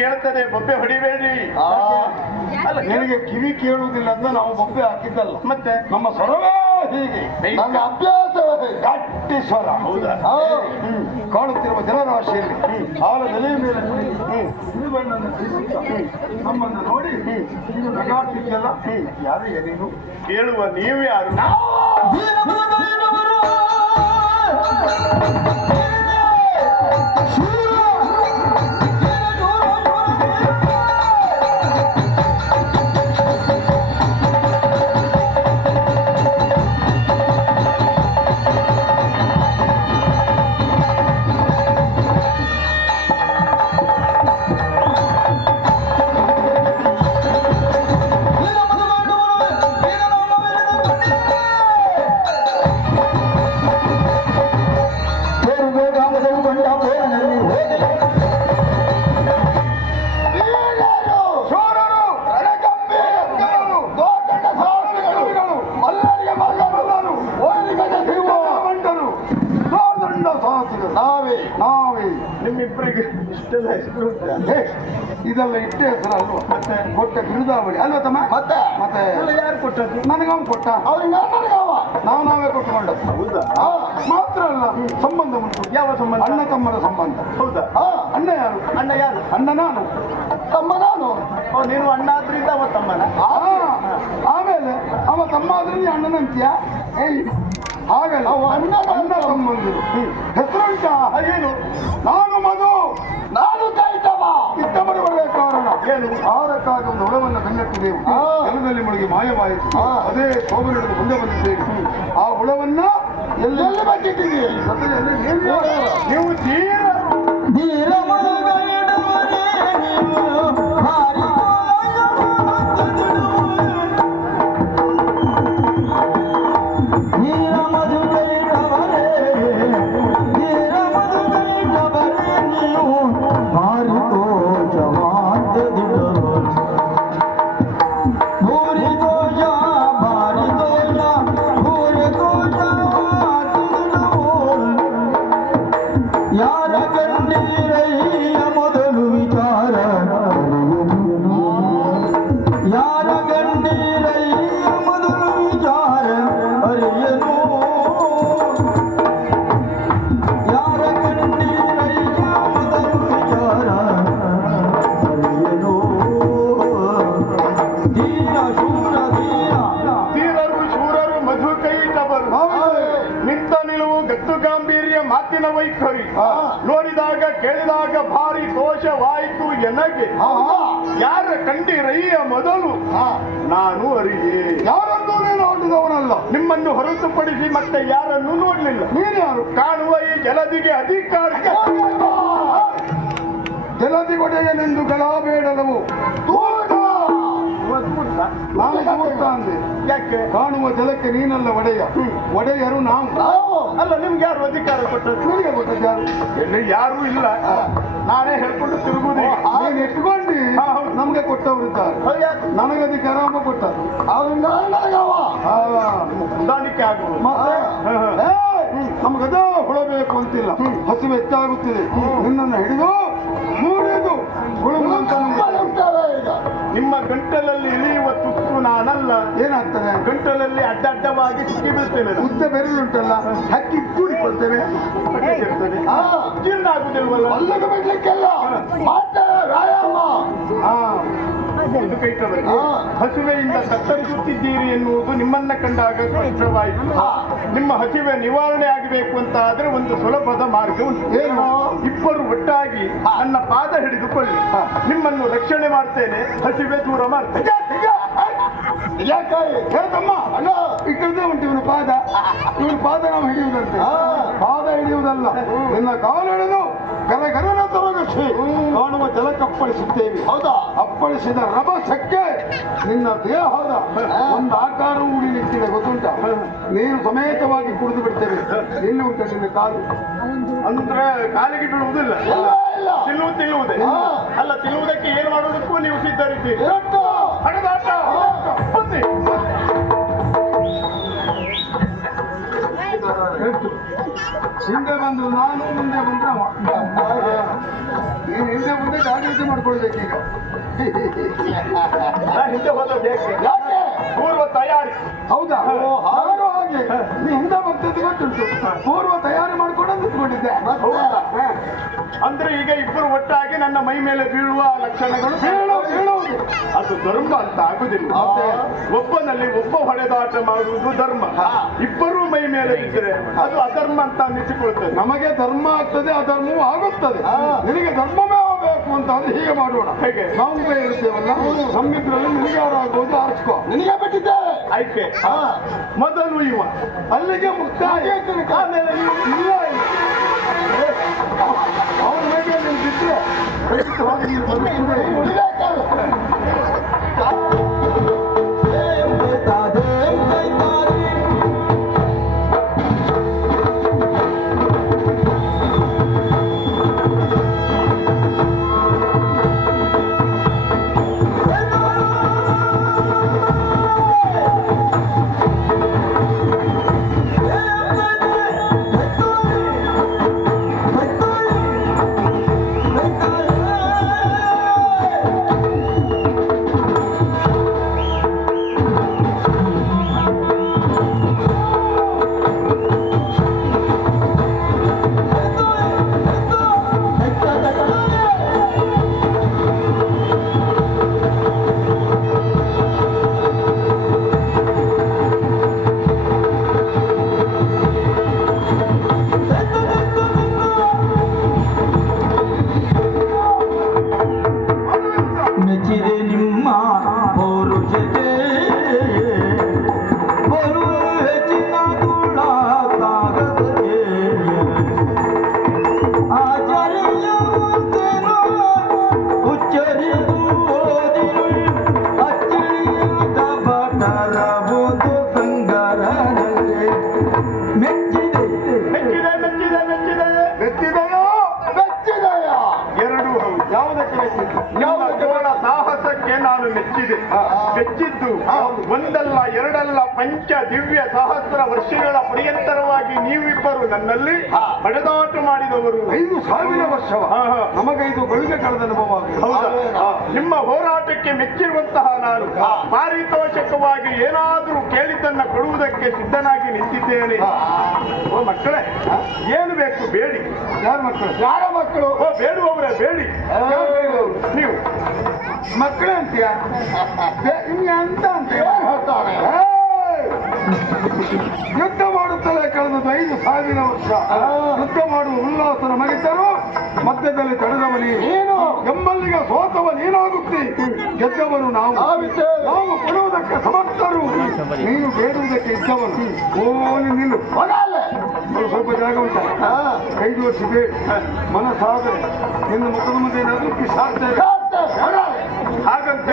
ಕೇಳ್ತದೆ, ಬೊಬ್ಬೆ ಹೊಡಿಬೇಡಿ. ಅಲ್ಲ, ನಿನಗೆ ಕಿವಿ ಕೇಳುವುದಿಲ್ಲ ಅಂತ ನಾವು ಬೊಬ್ಬೆ ಹಾಕಿದ್ದಲ್ಲ. ಮತ್ತೆ ನಮ್ಮ ಸ್ವರವೇ ಹೀಗೆ, ನನ್ನ ಅಭ್ಯಾಸವೇ ಗಟ್ಟಿ ಸ್ವರ. ಹೌದಾ? ಕಾಣುತ್ತಿರುವ ಜಲರಾಶಿಯಲ್ಲಿ ಹಾಲ ನೆಲೆಯ ಮೇಲೆ ನಮ್ಮನ್ನು ನೋಡಿ ನಗಾಡ್ತಿದ್ದಲ್ಲ. ಯಾರು ಏನೇನು ಕೇಳುವ ನೀವು ಯಾರು? ನಿಮ್ಮಿಬ್ಬರಿಗೆ ಇಷ್ಟೆಲ್ಲ ಹೆಸರು ಇದೆಲ್ಲ ಇಟ್ಟೆ ಹೆಸರು ಅಲ್ವಾ? ಮತ್ತೆ ಕೊಟ್ಟ ಬಿರುದಾವಳಿ ಅಲ್ವಾ ತಮ್ಮ? ಮತ್ತೆ ಮತ್ತೆ ಯಾರು ಕೊಟ್ಟದ್ದು? ನನಗವ ಕೊಟ್ಟ, ಅವ್ರಿಗೆ ನಾವೇ ಕೊಟ್ಟುಕೊಂಡ. ಹೌದಾ? ಮಾತ್ರ ಅಲ್ಲ, ಸಂಬಂಧ ಉಂಟು. ಯಾವ ಸಂಬಂಧ? ಅಣ್ಣ ತಮ್ಮನ ಸಂಬಂಧ. ಹೌದಾ? ಅಣ್ಣ ಯಾರು? ಅಣ್ಣ ಯಾರು? ಅಣ್ಣ ನಾನು, ತಮ್ಮ ನಾನು. ನೀನು ಅಣ್ಣ ಆದ್ರಿಂದ ಅವ ತಮ್ಮನ. ಆಮೇಲೆ ಅವ ತಮ್ಮ ಆದ್ರೆ ನೀ ಅಣ್ಣನಂತೀಯ? ಹಾಗಲ್ಲ, ಅಣ್ಣ ತಮ್ಮಂದಿರು. ಹೆಸರುಂಟ ಏನು? ನಾನು ಮಧು, ನಾನು ಕಾಯ್ತವ. ಇದ್ದವರು ಬರುವ ಕಾರಣ ಏನು? ಆರಕ್ಕಾಗಿ ಒಂದು ಹುಳವನ್ನು ಬೆನ್ನಟ್ಟಿದೆವು. ಜಲದಲ್ಲಿ ಮುಳುಗಿ ಮಾಯವಾಯಿತು. ಅದೇ ಸೋಮನಿಡಿದು ಮುಂದೆ ಬಂದಿದ್ದೇವೆ. ಆ ಹುಳವನ್ನ ಎಲ್ಲೆಲ್ಲ ಬಚ್ಚಿದ್ದೀವಿ. ನೀವು ಧೀರ ಮಾತಿನ ವೈಖರಿ ನೋಡಿದಾಗ ಕೇಳಿದಾಗ ಭಾರಿ ದೋಷವಾಯಿತು ಎನಗೆ. ಯಾರ ಕಂಡಿರಯ್ಯ ಮೊದಲು ನಾನು ಅರಿಯೆ. ಯಾರನ್ನೂ ನೀನು ನೋಡಿದವನಲ್ಲ. ನಿಮ್ಮನ್ನು ಹೊರತುಪಡಿಸಿ ಮತ್ತೆ ಯಾರನ್ನೂ ನೋಡ್ಲಿಲ್ಲ. ನೀನು ಯಾರು? ಕಾಣುವ ಈ ಜಲದಿಗೆ ಅಧಿಕಾರಿ. ಜಲದಿ ಒಡೆಯನೆಂದು ಗಲಾಬೇಡಲವು. ಅಂದೆ ಯಾಕೆ? ಕಾಣುವ ಜಲಕ್ಕೆ ನೀನಲ್ಲ ಒಡೆಯ, ಒಡೆಯರು ನಾವು. ಅಲ್ಲ, ನಿಮ್ಗೆ ಯಾರು ಅಧಿಕಾರ ಕೊಟ್ಟದ್ದು? ನಿಮಗೆ ಕೊಟ್ಟದ್ದು ಯಾರು? ಎಲ್ಲಿ ಯಾರೂ ಇಲ್ಲ, ನಾನೇ ಹೇಳ್ಕೊಂಡು ತಿರುಗುವುದು. ನೀನು ಇಟ್ಕೊಂಡು ನಮ್ಗೆ ಕೊಟ್ಟವರಿದ್ದಾರೆ. ನನಗೆ ಅಧಿಕಾರ ಅಮ್ಮ ಕೊಟ್ಟದ್ದು. ಹೊಂದಾಣಿಕೆ ಆಗುವುದು. ನಮಗದ ಹೊಳಬೇಕು ಅಂತಿಲ್ಲ. ಹಸಿವು ಹೆಚ್ಚಾಗುತ್ತಿದೆ. ನಿನ್ನನ್ನು ಹಿಡಿದು ಮೂಡಿದು ನಿಮ್ಮ ಗಂಟಲಲ್ಲಿ ಇಳಿಯುವ ತುತ್ತು ನಾನಲ್ಲ. ಏನಾಗ್ತದೆ? ಗಂಟಲಲ್ಲಿ ಅಡ್ಡಡ್ಡವಾಗಿ ಸಿಕ್ಕಿ ಬೀಳ್ತೇವೆ. ಉದ್ದ ಬೆರಳುಂಟಲ್ಲ, ಹಕ್ಕಿ ಕೂಡಿಕೊಳ್ತೇವೆ. ಜೀರ್ಣ ಆಗುದಿಲ್ವಲ್ಲ? ಅಲ್ಲಗ ಬಿಡ್ಲಿಕ್ಕೆಲ್ಲ ವ್ಯಾಯಾಮ. ಇದು ಕೈತವರೆ ಹಸಿವೆಯಿಂದ ಕತ್ತರಿಸುತ್ತಿದ್ದೀರಿ ಎನ್ನುವುದು ನಿಮ್ಮನ್ನ ಕಂಡಾಗ ಸ್ಪಷ್ಟವಾಯಿತು. ನಿಮ್ಮ ಹಸಿವೆ ನಿವಾರಣೆ ಆಗಬೇಕು ಅಂತ ಆದ್ರೆ ಒಂದು ಸುಲಭದ ಮಾರ್ಗ ಉಂಟು. ಏನು? ಇಬ್ಬರು ಒಟ್ಟಾಗಿ ನನ್ನ ಪಾದ ಹಿಡಿದುಕೊಳ್ಳಿ, ನಿಮ್ಮನ್ನು ರಕ್ಷಣೆ ಮಾಡ್ತೇನೆ, ಹಸಿವೆ ದೂರ ಮಾಡ್ತೇನೆ. ಹೇಳ್ತಮ್ಮ, ಅಲ್ಲ ಇಟ್ಟದೇ ಉಂಟು ಇವನು ಪಾದ. ಇವನು ಪಾದ ನಾವು ಹಿಡಿಯುವುದಂತೆ. ಪಾದ ಹಿಡಿಯುವುದಲ್ಲ, ನಿನ್ನ ಕಾಲು ಹಿಡಿದು ಗರಗರನ ತೊರಗಿಸಿ ಕಾಣುವ ಜಲಕ್ಕಪ್ಪಳಿಸುತ್ತೇವೆ. ಹೌದಾ? ಅಪ್ಪಳಿಸಿದ ರಭಸಕ್ಕೆ ನಿನ್ನ ದೇಹದ ಒಂದು ಆಕಾರ ಉಳಿಲಿಕ್ಕಿದೆ, ಗೊತ್ತುಂಟ? ನೀನು ಸಮೇತವಾಗಿ ಕುಡಿದು ಬಿಡ್ತೇವೆ. ಎಲ್ಲಿ ಉಂಟ ನಿನ್ನ ಕಾಲು? ಅಂದ್ರೆ ಕಾಲಿಗೆ ಬೀಳುವುದಿಲ್ಲ, ತಿನ್ನುವುದೇ. ಅಲ್ಲ, ತಿನ್ನುವುದಕ್ಕೆ ಏನು ಮಾಡುವುದಕ್ಕೂ ನೀವು ಸಿದ್ಧರಿದ್ದೀರಿ. ಹಣದಾಟ ಬನ್ನಿ. ಹಿಂದೆ ಬಂದ್ರು ನಾನು, ಮುಂದೆ ಬಂದ್ರೆ ಅವ. ನೀನು ಹಿಂದೆ ಮುಂದೆ ಜಾಗ್ರತೆ ಮಾಡ್ಕೊಳ್ಬೇಕು ಈಗ. ನಾ ಹಿಂದೆ ಹೋದದ್ದು ಯಾಕೆ? ಯಾಕೆ? ಪೂರ್ವ ತಯಾರಿ. ಹೌದಾ? ನಾನು ಹಾಗೆ ನೀ ಹಿಂದೆ ಬರ್ತದ್ದು ಗೊತ್ತುಂಟು. ಪೂರ್ವ ತಯಾರಿ ಮಾಡ್ಕೊಂಡು ನಿಂತ್ಕೊಂಡಿದ್ದೆ. ಹೌದಾ? ಅಂದ್ರೆ ಈಗ ಇಬ್ಬರು ಒಟ್ಟಾಗಿ ನನ್ನ ಮೈ ಮೇಲೆ ಬೀಳುವ ಲಕ್ಷಣಗಳು ಹೇಳುವುದು ಅದು ಧರ್ಮ ಅಂತ ಆಗುದಿಲ್ಲ. ಒಬ್ಬನಲ್ಲಿ ಒಬ್ಬ ಹೊಡೆದಾಟ ಮಾಡುವುದು ಧರ್ಮ. ಇಬ್ಬರೂ ಮೈ ಮೇಲೆ ಇದ್ರೆ ಅದು ಅಧರ್ಮ ಅಂತ ಅನ್ನಿಸಿಕೊಳ್ತದೆ. ನಮಗೆ ಧರ್ಮ ಆಗ್ತದೆ, ಅಧರ್ಮವೂ ಆಗುತ್ತದೆ. ನಿನಗೆ ಧರ್ಮವೇ ಆಗಬೇಕು ಅಂತ ಅಂದ್ರೆ ಹೀಗೆ ಮಾಡೋಣ. ಹೇಗೆ? ನಾವು ಇರ್ತೇವಲ್ಲ, ನಮ್ಮಿದ್ರಲ್ಲಿ ನಿನಗೆ ಯಾರಾಗೋದು ಆರಿಸ್ಕೋ. ನಿನಗೆ ಬಿಟ್ಟಿದ್ದೇವೆ ಆಯ್ಕೆ. ಮೊದಲು ಇವ, ಅಲ್ಲಿಗೆ ಮುಕ್ತಾಯ. ಆಮೇಲೆ ನೀವು. ಇಲ್ಲ ಅವನ ಮೇಲೆ ನೀನು ಬಿಟ್ಟರೆ ಖಂಡಿತವಾಗಿ ನೀನು ಬದುಕಿದ್ರೆ ಮೆಚ್ಚಿದೆ ನಿಮ್ಮ ಪೌರುಷತೆ ಬಲು ಹೆಚ್ಚಿನ ತುಳಕಾಗದೆ ಆಚಾರ್ಯವಂತೇನೋ ಉಚ್ಚರಿದು ಓದಿರು ಅಚ್ಚಳಿಯಾದ ಭಟರ ಒಂದು ಸಂಗರನಲ್ಲಿ ಮೆಚ್ಚಿದೆ ಮೆಚ್ಚಿದೆ ಮೆಚ್ಚಿದೆ ಮೆಚ್ಚಿದೆ. ಬೆಚ್ಚಿದೆಯೋ ಬೆಚ್ಚಿದೆಯೋ ಎರಡೂ ಹೌದು. ಯಾವುದಕ್ಕೆ ಬೆಚ್ಚಿದ್ದು? ಯಾವುದಕ್ಕೆ? ಸಾಹಸಕ್ಕೆ ನಾನು ಮೆಚ್ಚಿದೆ. ಮೆಚ್ಚಿದ್ದು ಒಂದಲ್ಲ ಎರಡಲ್ಲ ಪಂಚ ದಿವ್ಯ ಸಹಸ್ರ ವರ್ಷಗಳ ಪರ್ಯಂತರವಾಗಿ ನೀವಿಬ್ಬರು ನನ್ನಲ್ಲಿ ಹೊಡೆದಾಟ ಮಾಡಿದವರು. 5,000 ವರ್ಷವ ನಮಗೈದು ಗಳಿಗೆ ಕಳೆದ ಅನುಭವ ಆಗಿದೆ. ಹೌದಾ? ನಿಮ್ಮ ಹೋರಾಟಕ್ಕೆ ಮೆಚ್ಚಿರುವಂತಹ ನಾನು ಪಾರಿತೋಷಕವಾಗಿ ಏನಾದರೂ ಕೇಳಿದ್ದನ್ನ ಕೊಡುವುದಕ್ಕೆ ಸಿದ್ಧನಾಗಿ ನಿಂತಿದ್ದೇನೆ. ಓ ಮಕ್ಕಳೇ, ಏನು ಬೇಕು ಬೇಡಿ. ಯಾರ ಮಕ್ಕಳು? ಯಾರ ಮಕ್ಕಳು? ಓ ಬೇಡುವವರೇ ಬೇಡಿ. ಯಾರು ಬೇಡುವವರು? ನೀವು ಮಕ್ಕಳೇ ಅಂತೀಯ? ಇನ್ನು ಅಂತ ಅಂತ ಹೇಳ್ತಾರೆ. ಯುದ್ಧ ಮಾಡುತ್ತಲೇ ಕಳೆದ 5,000 ವರ್ಷ ಯುದ್ಧ ಮಾಡುವ ಉಲ್ಲಾಸ ನಮಗಿದ್ದರು ಮಧ್ಯದಲ್ಲಿ ತಡೆದವ ನೀನು. ಎಮ್ಮಲ್ಲಿಗೆ ಸೋತವ ನೀನಾಗುತ್ತಿ, ಗೆದ್ದವನು ನಾವು. ನಾವು ಕೊಡುವುದಕ್ಕೆ ಸಮರ್ಥರು, ನೀನು ಬೇಡುವುದಕ್ಕೆ ಇದ್ದವನು. ಓ ನಿಲ್ಲು, ಸ್ವಲ್ಪ ಜಾಗ ಉಂಟ. 5 ವರ್ಷ ಬೇಡ ಮನಸ್ಸಾದರೆ ನಿನ್ನ ಮುಖದ ಮುಂದೆ ಏನಾದರೂ ಪಿಸಾಡ್ತೇವೆ. ಹಾಗಂತ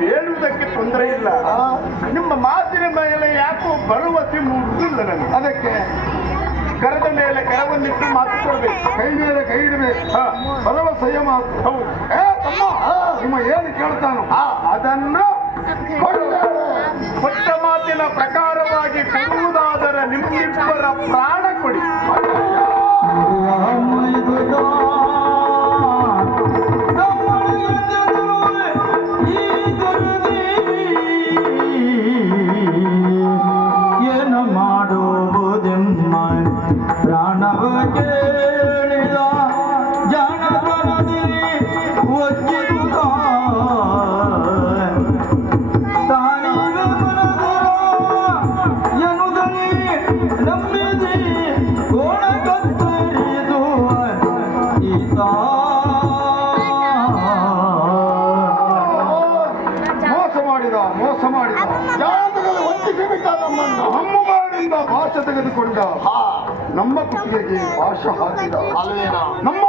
ಬೇಡುವುದಕ್ಕೆ ತೊಂದರೆ ಇಲ್ಲ. ನಿಮ್ಮ ಮಾತಿನ ಮೇಲೆ ಯಾಕೋ ಭರವಸೆ ಮೂಡುವುದಿಲ್ಲ ನನಗೆ. ಅದಕ್ಕೆ ಕರೆದ ಮೇಲೆ ಕರವನ್ನಿಟ್ಟು ಮಾತು ಕೊಡಬೇಕು. ಕೈ ಮೇಲೆ ಕೈ ಇಡಬೇಕು. ಭರವಸೆಯ ಮಾತು. ಹೌದು. ತಮ್ಮ ನಿಮ್ಮ ಏನು ಕೇಳ್ತಾನೋ ಅದನ್ನ ಕೊಟ್ಟ ಮಾತಿನ ಪ್ರಕಾರವಾಗಿ ಕೊಡುವುದಾದರೆ ನಿಮ್ಮಿಬ್ಬರ ಪ್ರಾಣ ಕೊಡಿ. ಏನು ಮಾಡುವುದೆಮ್ಮ ಪ್ರಾಣವ ಕೇಳಿದ ಜನದಲ್ಲಿ ಒಚ್ಚಿದುದ ತಾನಿಗೆ ಎನ್ನುವುದನಿ ನಂಬಿದಿ ಕೋಣ ಕತ್ತರಿದು ಈತ ಮೋಸ ಮಾಡಿದ ಜಾತಕದ ಒತ್ತಿಗೆ ಬಿಟ್ಟ ನಮ್ಮನ್ನು. ನಮ್ಮ ಬಾಳಿಂದ ಭಾಷೆ ತೆಗೆದುಕೊಂಡ, ನಮ್ಮ ಕುತ್ತಿಗೆಗೆ ಭಾಷೆ ಹಾಕಿದ. ನಮ್ಮ